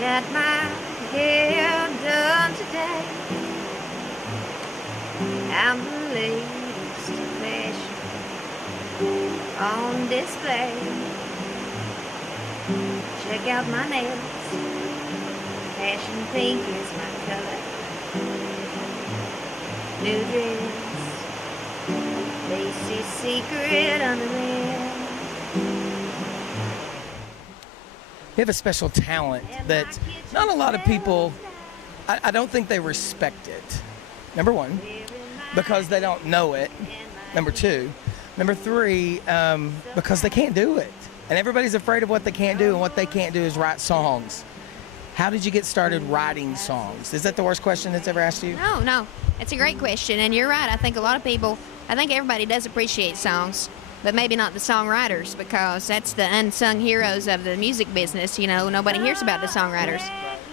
Got my hair done today. I'm the latest fashion on display. Check out my nails. Passion pink is my color. New dress. Lacy secret underwear. You have a special talent that not a lot of people, I don't think they respect it. Number one, because they don't know it. Number two. Number three, because they can't do it. And everybody's afraid of what they can't do, and what they can't do is write songs. How did you get started writing songs? Is that the worst question that's ever asked you? No. It's a great question, and you're right. I think a lot of people, I think everybody does appreciate songs, but maybe not the songwriters, because that's the unsung heroes of the music business. You know, nobody hears about the songwriters.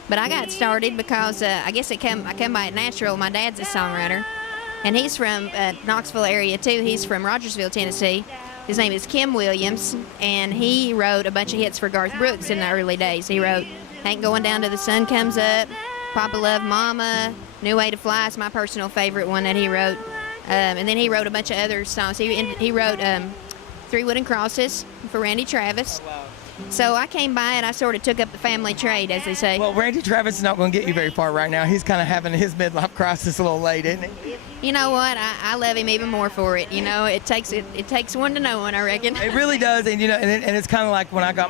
But I got started because I guess I come by it natural. My dad's a songwriter, and he's from Knoxville area too. He's from Rogersville, Tennessee. His name is Kim Williams, and he wrote a bunch of hits for Garth Brooks in the early days. He wrote Ain't Going Down Till the Sun Comes Up, Papa Love Mama, New Way to Fly is my personal favorite one that he wrote. And then he wrote a bunch of other songs. He wrote Three Wooden Crosses for Randy Travis. So I came by and I sort of took up the family trade, as they say. Well, Randy Travis is not going to get you very far right now. He's kind of having his midlife crisis a little late, isn't he? You know what? I love him even more for it. You know, it takes one to know one, I reckon. It really does, and you know, and it's kind of like when I got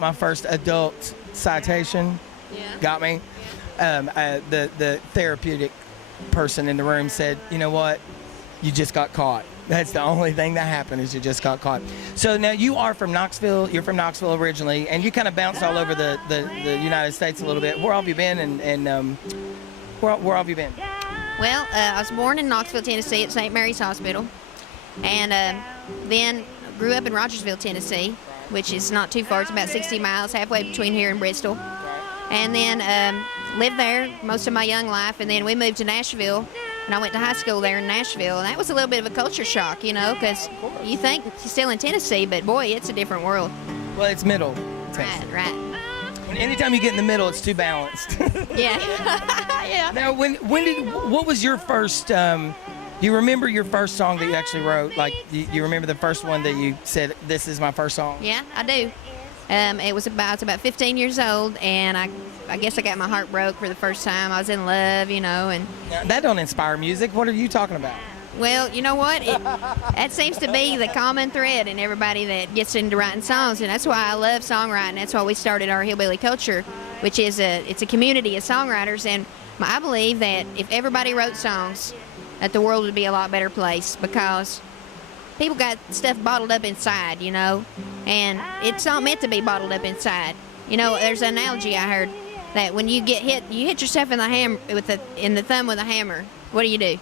my first adult citation. Yeah. Got me. The therapeutic person in the room said, you know what? You just got caught. That's the only thing that happened, is you just got caught. So now you are from Knoxville. You're from Knoxville originally, and you kind of bounced all over the United States a little bit. Where have you been, and where have you been? Well, I was born in Knoxville, Tennessee at St. Mary's Hospital, and then grew up in Rogersville, Tennessee, which is not too far. It's about 60 miles, halfway between here and Bristol. And then lived there most of my young life, and then we moved to Nashville, and I went to high school there in Nashville, and that was a little bit of a culture shock, you know, because you think you're still in Tennessee, but boy, it's a different world. Well, it's middle Tennessee. Right. Anytime you get in the middle, it's too balanced. Yeah. Yeah. Now, what was your first? Do you remember your first song that you actually wrote? Like, you remember the first one that you said, "This is my first song"? Yeah, I do. I was about 15 years old, and I guess I got my heart broke for the first time. I was in love, you know, and Now, that don't inspire music. What are you talking about? well, you know what? That seems to be the common thread in everybody that gets into writing songs, and that's why I love songwriting. That's why we started our Hillbilly Culture, which is it's a community of songwriters, and I believe that if everybody wrote songs, that the world would be a lot better place, because people got stuff bottled up inside, you know, and it's not meant to be bottled up inside. You know, there's an analogy I heard that when you get hit, you hit yourself in the thumb with a hammer. What do?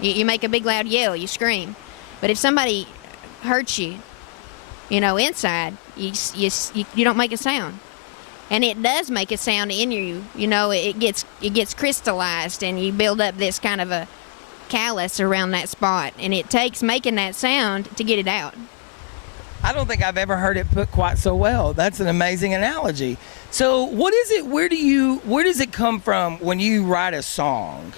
You make a big loud yell, you scream. But if somebody hurts you, you know, inside, you don't make a sound. And it does make a sound in you. You know, it gets crystallized, and you build up this kind of a callus around that spot, and it takes making that sound to get it out. I don't think I've ever heard it put quite so well. That's an amazing analogy. So what is it? Where does it come from when you write a song?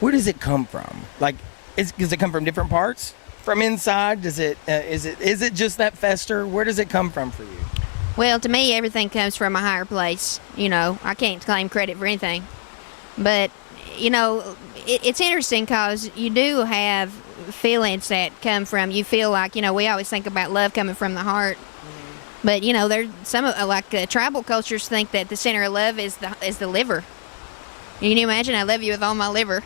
Where does it come from? Like, does it come from different parts? From inside? Is it just that fester? Where does it come from for you? Well, to me, everything comes from a higher place. You know, I can't claim credit for anything. But, you know, it's interesting because you do have feelings that come from, you feel like, you know, we always think about love coming from the heart. Mm-hmm. But, you know, there's some, tribal cultures think that the center of love is the liver. Can you imagine? I love you with all my liver.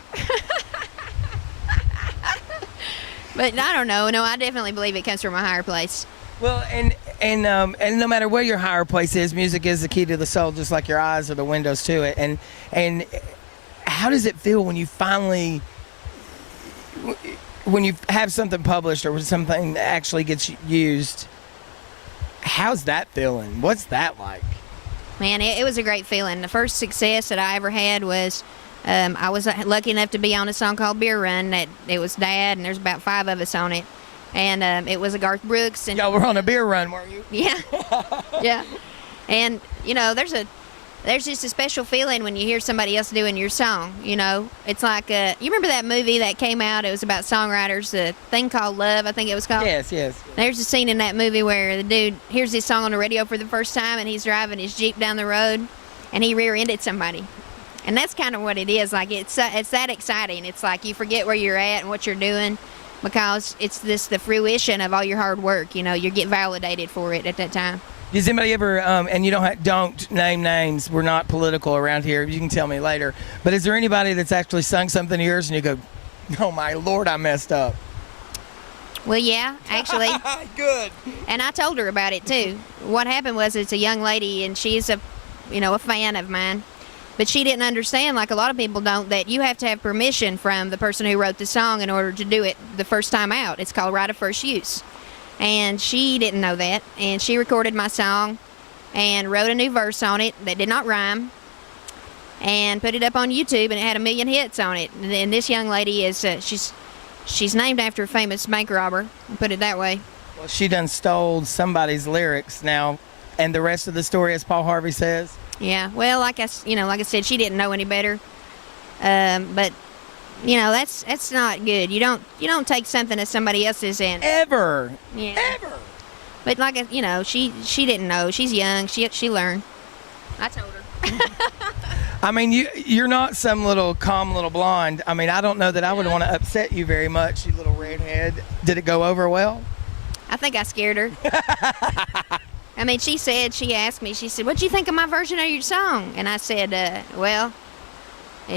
But I don't know. No, I definitely believe it comes from a higher place. Well, and no matter where your higher place is, music is the key to the soul, just like your eyes are the windows to it. And how does it feel when you finally, when you have something published or when something actually gets used? How's that feeling? What's that like? Man, it was a great feeling. The first success that I ever had was I was lucky enough to be on a song called Beer Run. That it was Dad, and there's about 5 of us on it. and it was a Garth Brooks. And Y'all were on a beer run, weren't you? yeah, yeah. And you know, there's just a special feeling when you hear somebody else doing your song. You know, it's like you remember that movie that came out? It was about songwriters, the thing called Love, I think it was called. Yes, yes. There's a scene in that movie where the dude hears this song on the radio for the first time, and he's driving his Jeep down the road, and he rear-ended somebody. And that's kind of what it is. Like it's that exciting. It's like you forget where you're at and what you're doing, because it's the fruition of all your hard work. You know, you get validated for it at that time. Does anybody ever, and you don't name names, we're not political around here, you can tell me later, but is there anybody that's actually sung something of yours and you go, oh my Lord, I messed up? Well, yeah, actually. Good. And I told her about it too. What happened was, it's a young lady, and she's a fan of mine, but she didn't understand, like a lot of people don't, that you have to have permission from the person who wrote the song in order to do it the first time out. It's called right of first use. And she didn't know that, and she recorded my song and wrote a new verse on it that did not rhyme and put it up on YouTube, and it had 1 million hits on it. And this young lady is she's named after a famous bank robber, I'll put it that way. Well, she done stole somebody's lyrics now, and the rest of the story, as Paul Harvey says. Yeah, well, like I said, she didn't know any better, but you know, that's not good. You don't take something that somebody else's in. Ever. Yeah. Ever. But like, you know, she didn't know. She's young. She learned. I told her. I mean, you're not some little calm little blonde. I mean, I don't know that I would want to upset you very much, you little redhead. Did it go over well? I think I scared her. I mean, she asked me, she said, what'd you think of my version of your song? And I said, well,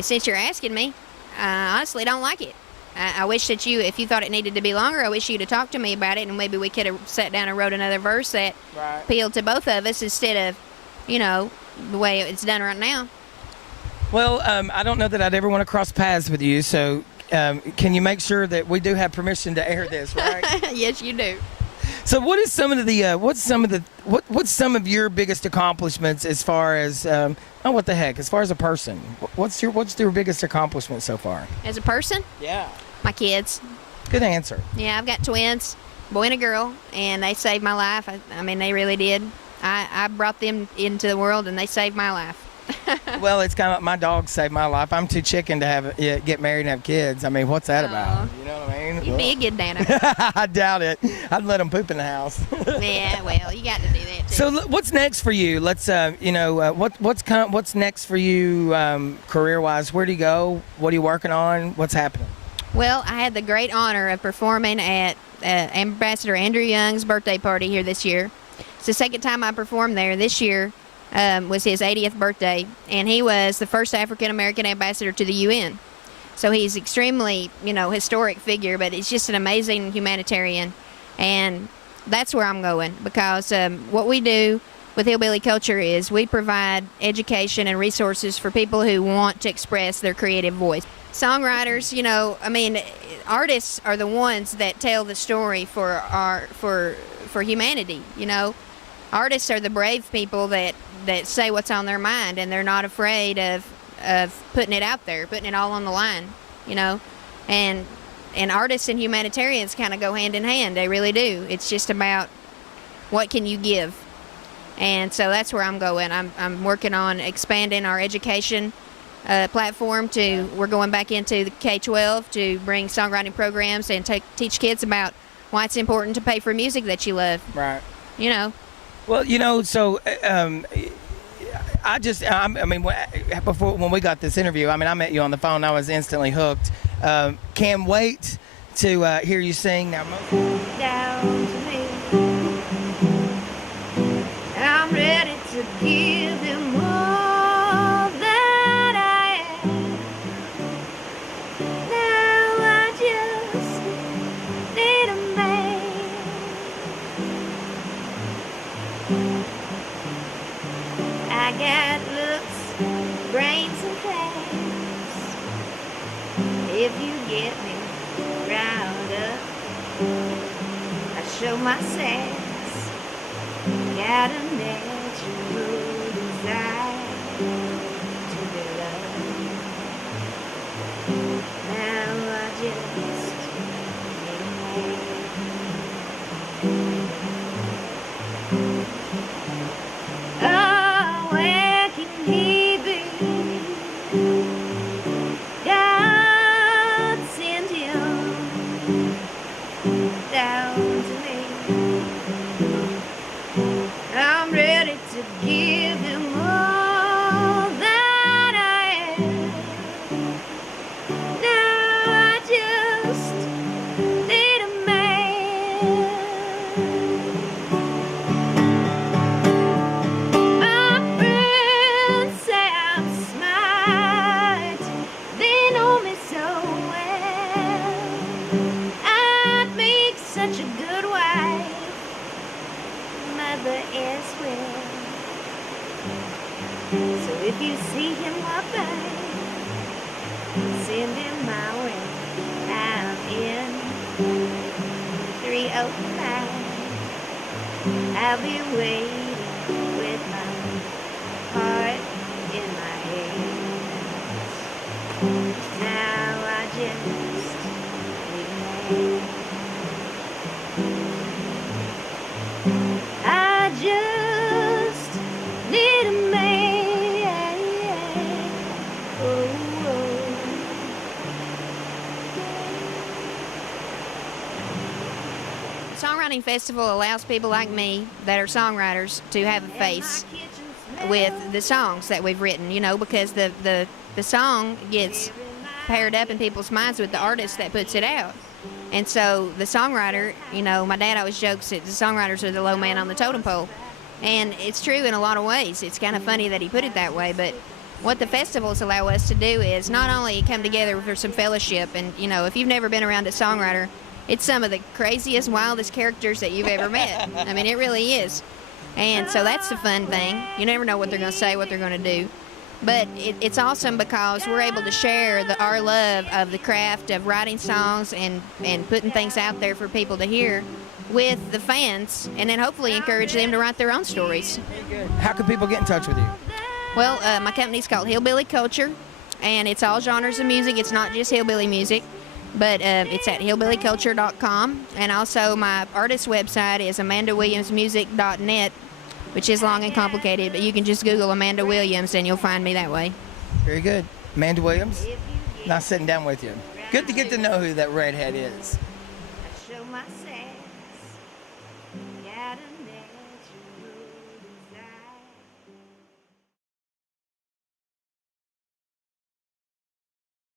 since you're asking me, I honestly don't like it. I wish that if you thought it needed to be longer, I wish you'd have talked to me about it, and maybe we could have sat down and wrote another verse that appealed to both of us instead of, you know, the way it's done right now. Well, I don't know that I'd ever want to cross paths with you, so can you make sure that we do have permission to air this, right? Yes, you do. So, what is some of the what's some of your biggest accomplishments as far as what the heck, as far as a person? What's your biggest accomplishment so far? As a person? Yeah. My kids. Good answer. Yeah, I've got twins, boy and a girl, and they saved my life. I mean, they really did. I brought them into the world, and they saved my life. Well, it's kind of my dog saved my life. I'm too chicken to get married and have kids. I mean, what's that about? You know what I mean? You'd be a good nana. I doubt it. I'd let them poop in the house. Yeah, well, you got to do that too. So, what's next for you? Let's, what's next for you career-wise? Where do you go? What are you working on? What's happening? Well, I had the great honor of performing at Ambassador Andrew Young's birthday party here this year. It's the second time I performed there. This year was his 80th birthday, and he was the first African-American ambassador to the UN. So he's extremely, historic figure, but he's just an amazing humanitarian. And that's where I'm going, because what we do with Hillbilly Culture is we provide education and resources for people who want to express their creative voice. Songwriters, artists are the ones that tell the story for humanity. Artists are the brave people that say what's on their mind, and they're not afraid of putting it out there, putting it all on the line. And artists and humanitarians kind of go hand in hand. They really do. It's just about what can you give. And so that's where I'm going. I'm working on expanding our education platform we're going back into the K-12 to bring songwriting programs and teach kids about why it's important to pay for music that you love. Right. Well, so before, when we got this interview, I met you on the phone. I was instantly hooked. Can't wait to hear you sing now. Down to me. I'm ready to give him all that I am. Now I just need a man. I got looks, brains, and class. If you get me round up, I show my sass. Got a natural desire to be loved. Now I just need a man. the S will. So if you see him walk by, send him my way. I'm in 305. I'll be waiting with my heart in my hands. Now I just need I just need a man. Oh, The Songwriting Festival allows people like me that are songwriters to have a face with the songs that we've written, you know, because the song gets paired up in people's minds with the artist that puts it out. And so the songwriter, you know, my dad always jokes that the songwriters are the low man on the totem pole. And it's true in a lot of ways. It's kind of funny that he put it that way, but what the festivals allow us to do is not only come together for some fellowship, and, you know, if you've never been around a songwriter, it's some of the craziest, wildest characters that you've ever met. I mean, it really is. And so that's the fun thing. You never know what they're going to say, what they're going to do. But it's awesome because we're able to share our love of the craft of writing songs and putting things out there for people to hear with the fans, and then hopefully encourage them to write their own stories. How can people get in touch with you? Well, my company's called Hillbilly Culture, and it's all genres of music. It's not just hillbilly music, but it's at hillbillyculture.com. And also my artist website is amandawilliamsmusic.net, which is long and complicated, but you can just Google Amanda Williams and you'll find me that way. Very good. Amanda Williams, nice sitting down with you. Good to get to know who that redhead is. I show myself.